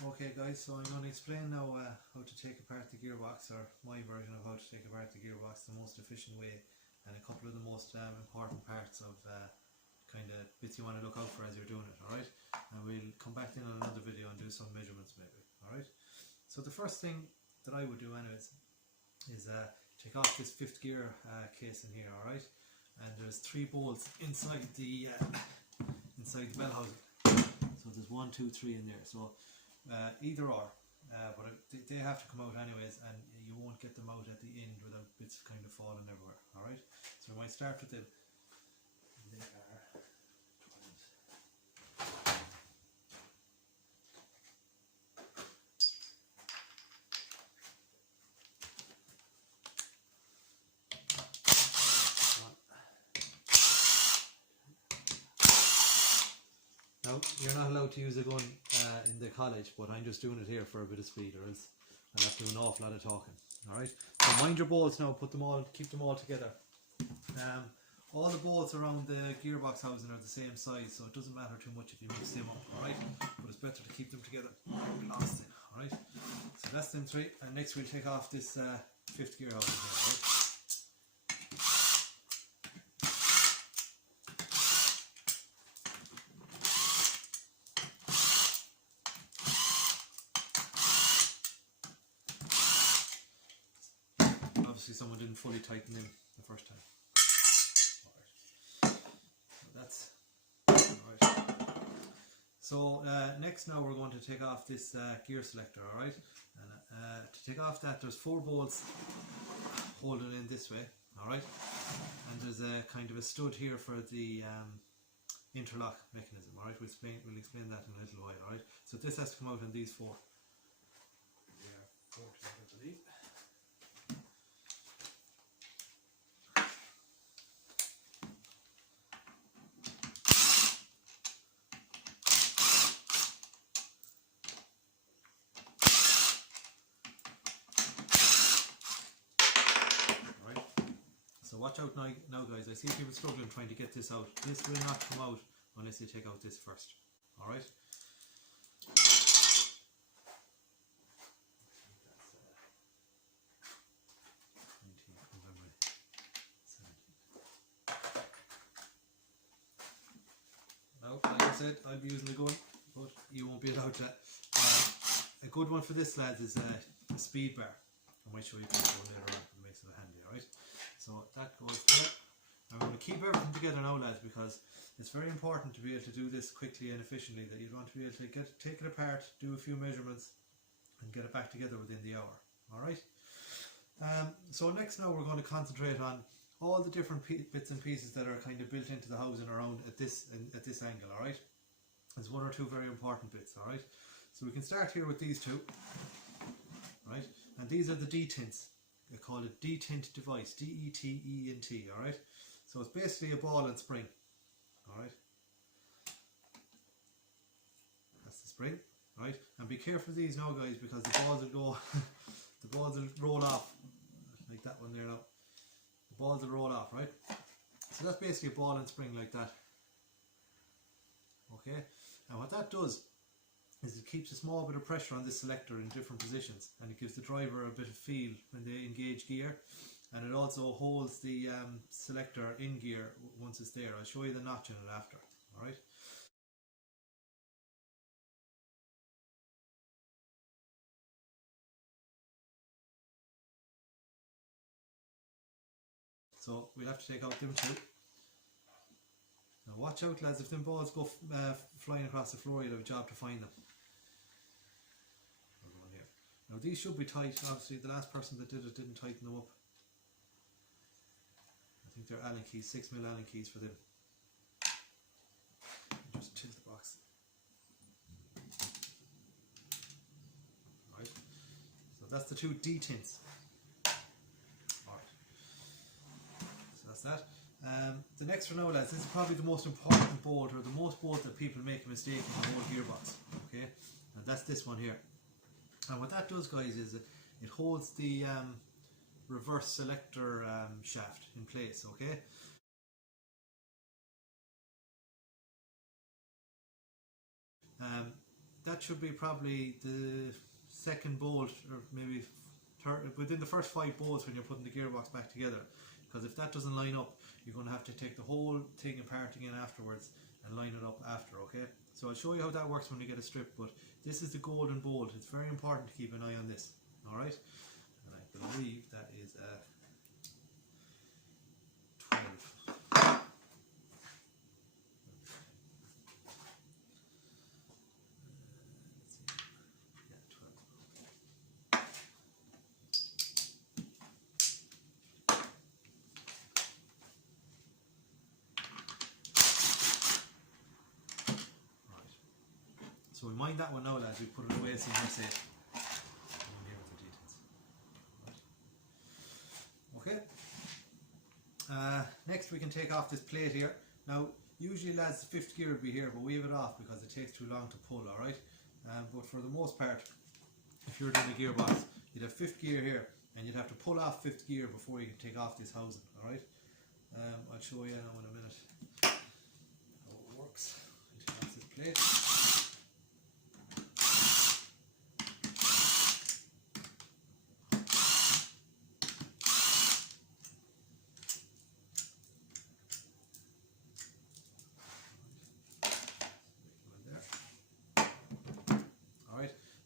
Okay guys, so I'm going to explain now how to take apart the gearbox, or my version of how to take apart the gearbox the most efficient way, and a couple of the most important parts of kind of bits you want to look out for as you're doing it, alright? And we'll come back in on another video and do some measurements maybe, alright? So the first thing that I would do anyways is take off this fifth gear case in here, alright? And there's 3 bolts inside the bell housing. So there's 1, 2, 3 in there. So either or, but they have to come out anyways, and you won't get them out at the end without bits kind of falling everywhere. Alright, so we might start with them. They are 12. Now, you're not allowed to use a gun in the college, but I'm just doing it here for a bit of speed, or else I'll have to do an awful lot of talking. Alright, so mind your bolts now, put them all, keep them all together. All the bolts around the gearbox housing are the same size, so it doesn't matter too much if you mix them up, alright? But it's better to keep them together. Alright, so that's them 3, and next we'll take off this 5th gear housing here, alright? Obviously someone didn't fully tighten them the first time. Alright, so that's alright. So next now we're going to take off this gear selector, alright? And to take off that, there's 4 bolts holding in this way, alright? And there's a kind of a stud here for the interlock mechanism, alright? We'll explain that in a little while, alright? So this has to come out on these 4. They are 14, I believe. So watch out now guys, I see people struggling trying to get this out. This will not come out unless you take out this first. Alright? Now, like I said, I'll be using the gun, but you won't be allowed to. A good one for this, lads, is a speed bar. I might show you later on, it makes it handy, alright? So that goes there. I'm going to keep everything together now, lads, because it's very important to be able to do this quickly and efficiently, that you want to be able to take it apart, do a few measurements, and get it back together within the hour. Alright? So next now we're going to concentrate on all the different bits and pieces that are kind of built into the housing around at this angle, alright? There's 1 or 2 very important bits, alright? So we can start here with these 2, right? And these are the detints. They call it detent device, D-E-T-E-N-T, alright? So it's basically a ball and spring, alright? That's the spring, right? And be careful of these now, guys, because the balls will go, the balls will roll off, like that one there now. The balls will roll off, right? So that's basically a ball and spring like that. Okay? And what that does is it keeps a small bit of pressure on this selector in different positions, and it gives the driver a bit of feel when they engage gear, and it also holds the selector in gear once it's there. I'll show you the notch in it after, alright? So we'll have to take out them 2. Now watch out, lads, if them balls go flying across the floor, you'll have a job to find them. Now these should be tight. Obviously the last person that did it didn't tighten them up. I think they're Allen keys, 6mm Allen keys for them. Just tilt the box. Right. So that's the 2 detints. Alright. So that's that. The next one now, lads, this is probably the most important bolt, or the most bolt that people make a mistake in the whole gearbox. Okay? And that's this one here. And what that does, guys, is it holds the reverse selector shaft in place, okay? that should be probably the second bolt, or maybe third, within the first 5 bolts when you're putting the gearbox back together. Because if that doesn't line up, you're going to have to take the whole thing apart again afterwards and line it up after, okay? So I'll show you how that works when you get a strip, but this is the golden bolt. It's very important to keep an eye on this, alright? And I believe that is a 12. So we mind that one now, lads. We put it away so you can see it. Okay. Next we can take off this plate here. Now usually, lads, the 5th gear would be here, but we have it off because it takes too long to pull, alright? But for the most part, if you're doing a gearbox, you'd have 5th gear here, and you'd have to pull off 5th gear before you can take off this housing, alright? I'll show you now in a minute how it works. I'll take off this plate.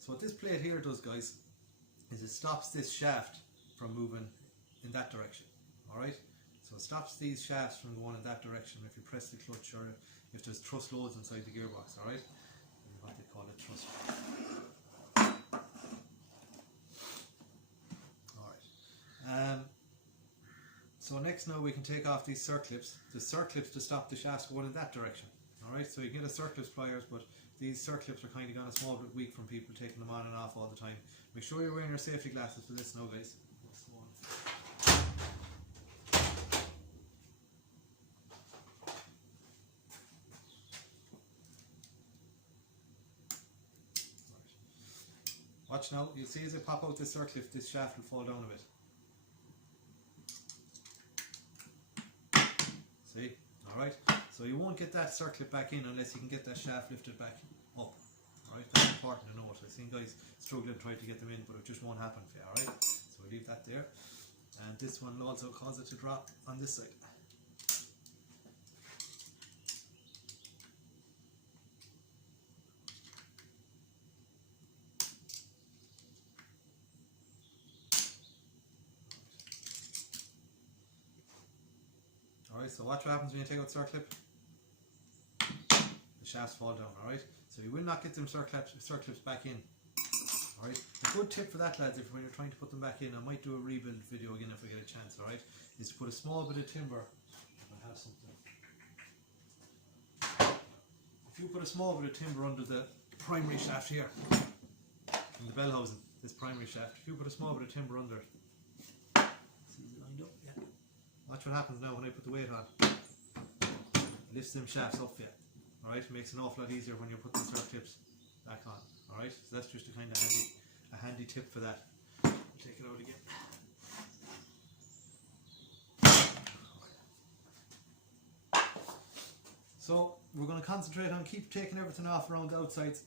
So what this plate here does, guys, is it stops this shaft from moving in that direction, alright? So it stops these shafts from going in that direction if you press the clutch, or if there's thrust loads inside the gearbox, alright? What they call it, thrust. Alright. So next now we can take off these circlips. The circlips to stop the shafts going in that direction, alright? So you can get a circlips pliers, but these circlips are kind of gone a small bit weak from people taking them on and off all the time. Make sure you're wearing your safety glasses for this now, guys. Watch now, you'll see as I pop out this circlip, this shaft will fall down a bit. See? Alright? So you won't get that circlip back in unless you can get that shaft lifted back up. Alright, that's important to note. I've seen guys struggling trying to get them in, but it just won't happen for you, alright? So we'll leave that there. And this one will also cause it to drop on this side. Alright, so watch what happens when you take out the circlip. The shafts fall down, alright? So you will not get them circlips back in. Alright? A good tip for that, lads, if when you're trying to put them back in, I might do a rebuild video again if I get a chance, alright? Is to put a small bit of timber. If I have something. If you put a small bit of timber under the primary shaft here, in the bell housing, this primary shaft, if you put a small bit of timber under it, see, is it lined up? Yeah. Watch what happens now when I put the weight on. It lifts them shafts up for you. Alright, it makes it an awful lot easier when you're putting the circlips back on. Alright, so that's just a kind of handy tip for that. I'll take it out again. So we're going to concentrate on keep taking everything off around the outsides.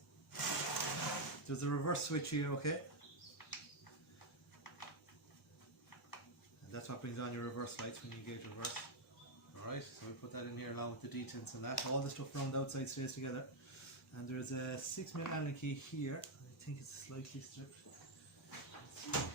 There's a reverse switch here, okay? And that's what brings on your reverse lights when you engage reverse. Alright, so we put that in here along with the detents and that. All the stuff around the outside stays together. And there's a 6mm Allen key here. I think it's slightly stripped. Let's see.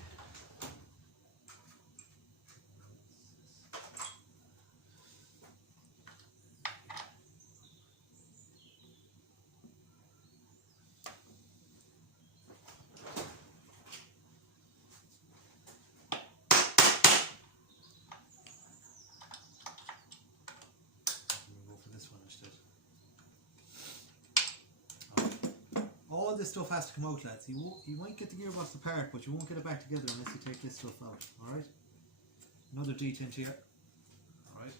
All this stuff has to come out, lads. You might get the gearbox apart, but you won't get it back together unless you take this stuff out. Alright? Another detent here. Alright?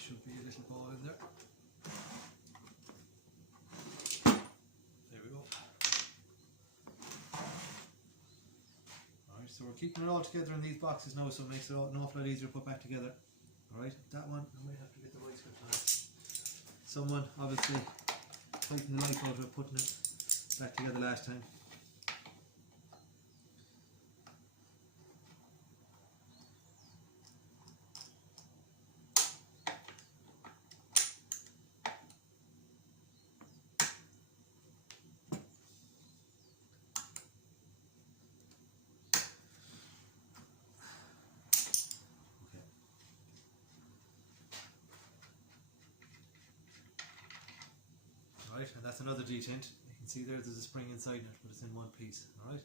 Should be a little ball in there. There we go. Alright, so we're keeping it all together in these boxes now, so it makes it an awful lot easier to put back together. Alright, that one, I might have to get the right script on it. Someone obviously tightened the life out of it, putting it back together last time. Alright, and that's another detent. You can see there's a spring inside it, but it's in one piece. Alright.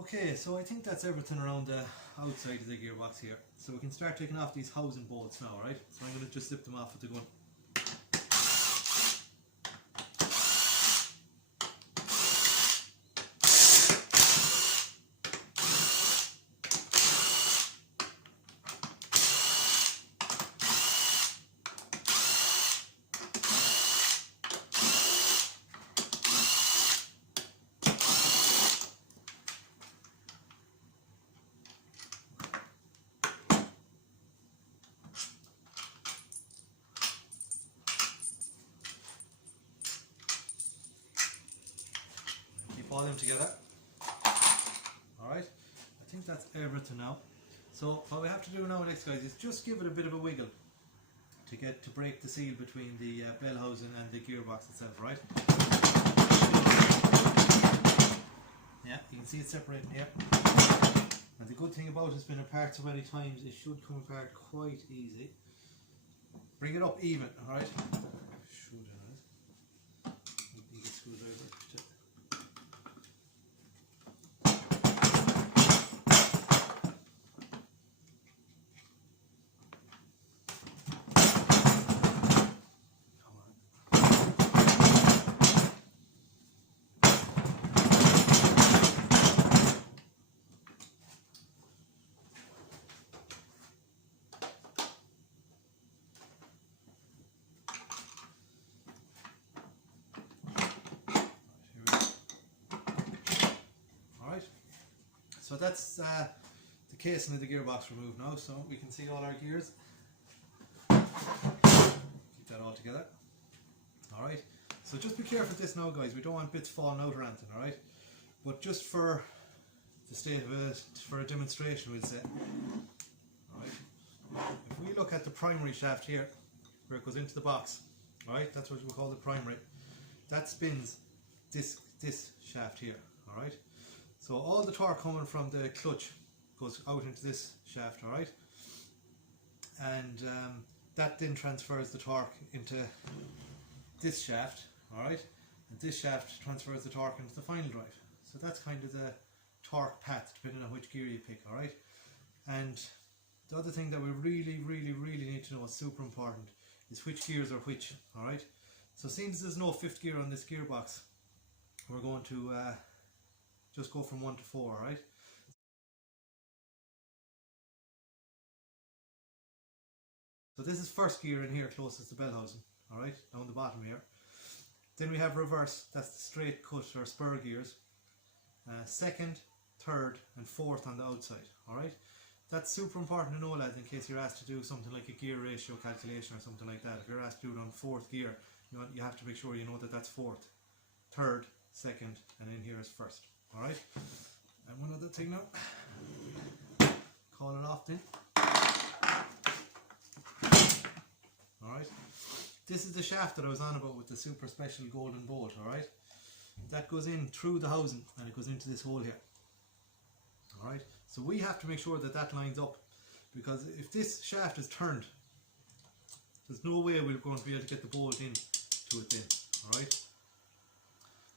Okay, so I think that's everything around the outside of the gearbox here. So we can start taking off these housing bolts now, right? So I'm going to just slip them off with the gun. All them together. Alright, I think that's everything now. So what we have to do now next, guys, is just give it a bit of a wiggle to break the seal between the bell housing and the gearbox itself, right? Yeah, you can see it separating here. And the good thing about it's been apart so many times, it should come apart quite easy. Bring it up even, alright? Should I? Need a screwdriver. So that's the casing of the gearbox removed now, so we can see all our gears. Keep that all together. Alright, so just be careful with this now, guys. We don't want bits falling out or anything, alright? But just for the state of it, for a demonstration, we'll say. Alright, if we look at the primary shaft here, where it goes into the box, alright, that's what we call the primary. That spins this shaft here, alright? So all the torque coming from the clutch goes out into this shaft, alright? And that then transfers the torque into this shaft, alright? And this shaft transfers the torque into the final drive. So that's kind of the torque path, depending on which gear you pick, alright? And the other thing that we really need to know is super important, is which gears are which, alright? So since there's no fifth gear on this gearbox, we're going to just go from 1 to 4, alright? So this is first gear in here, closest to bell housing, alright, down the bottom here. Then we have reverse, that's the straight cut or spur gears. Second, third and fourth on the outside, alright? That's super important to know, lads, in case you're asked to do something like a gear ratio calculation or something like that. If you're asked to do it on fourth gear, you have to make sure you know that that's fourth, third, second, and in here is first, alright? And one other thing now, call it off then. Alright, this is the shaft that I was on about with the super special golden bolt, alright? That goes in through the housing and it goes into this hole here. Alright, so we have to make sure that that lines up, because if this shaft is turned, there's no way we're going to be able to get the bolt in to it then, alright?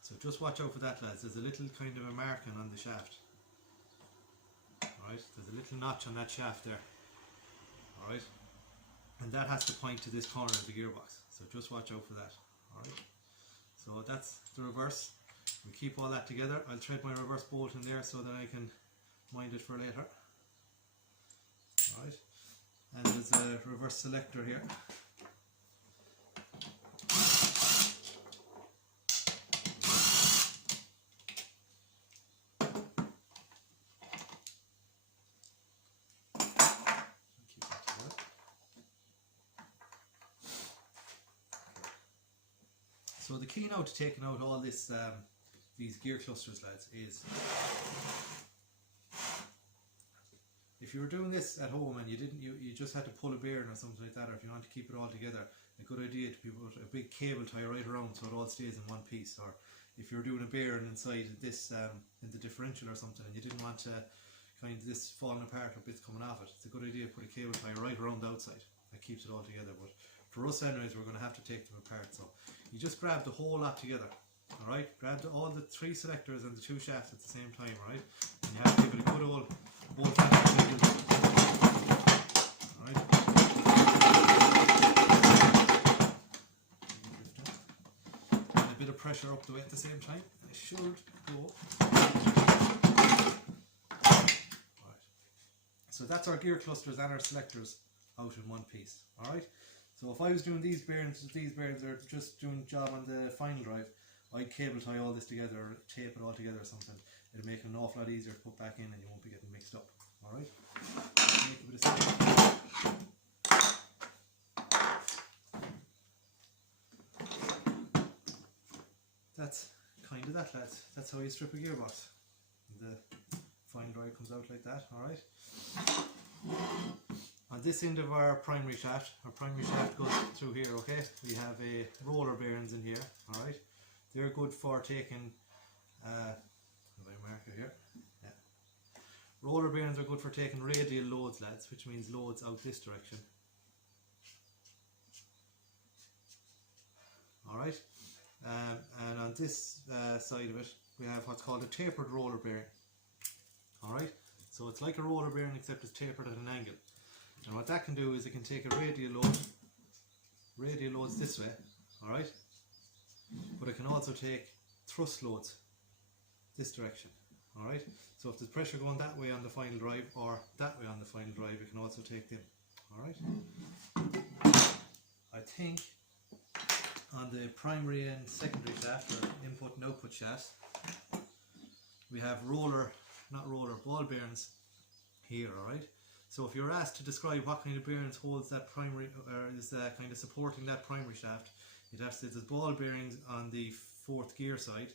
So just watch out for that, lads. There's a little kind of a marking on the shaft. Alright, there's a little notch on that shaft there. Alright, and that has to point to this corner of the gearbox, so just watch out for that. Alright, so that's the reverse. We keep all that together. I'll thread my reverse bolt in there so that I can mind it for later. Alright, and there's a reverse selector here. So the key now to taking out all this, these gear clusters, lads, is if you were doing this at home and you just had to pull a bearing or something like that, or if you want to keep it all together, a good idea to put a big cable tie right around so it all stays in one piece. Or if you're doing a bearing inside this in the differential or something, and you didn't want to kind of this falling apart or bits coming off it, it's a good idea to put a cable tie right around the outside. That keeps it all together. But for us anyways, we're going to have to take them apart. So you just grab the whole lot together. Alright, grab all the 3 selectors and the 2 shafts at the same time, alright? And you have to give it a good old bolt action. Alright. And a bit of pressure up the way at the same time. It should go. Alright. So that's our gear clusters and our selectors out in one piece. Alright. So if I was doing these bearings are just doing the job on the final drive, I'd cable tie all this together or tape it all together or something. It'll make it an awful lot easier to put back in and you won't be getting mixed up. Alright? Make a bit of space. That's kind of that, lads. That's how you strip a gearbox. The final drive comes out like that, alright? On this end of our primary shaft goes through here, okay? We have a roller bearings in here, alright? They're good for taking, have I mark it here? Yeah. Roller bearings are good for taking radial loads, lads, which means loads out this direction. Alright, and on this side of it, we have what's called a tapered roller bearing. Alright, so it's like a roller bearing except it's tapered at an angle. And what that can do is it can take a radial loads this way, alright? But it can also take thrust loads this direction, alright? So if there's pressure going that way on the final drive or that way on the final drive, it can also take them, alright? I think on the primary and secondary shaft, or input and output shafts, we have ball bearings here, alright? So if you're asked to describe what kind of bearings holds that primary, or is kind of supporting that primary shaft, you'd have to say there's ball bearings on the 4th gear side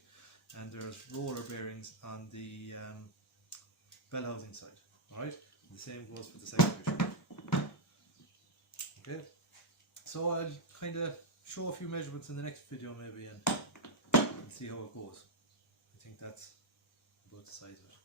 and there's roller bearings on the bell housing side. Alright? The same goes for the secondary shaft. Okay? So I'll kind of show a few measurements in the next video maybe and see how it goes. I think that's about the size of it.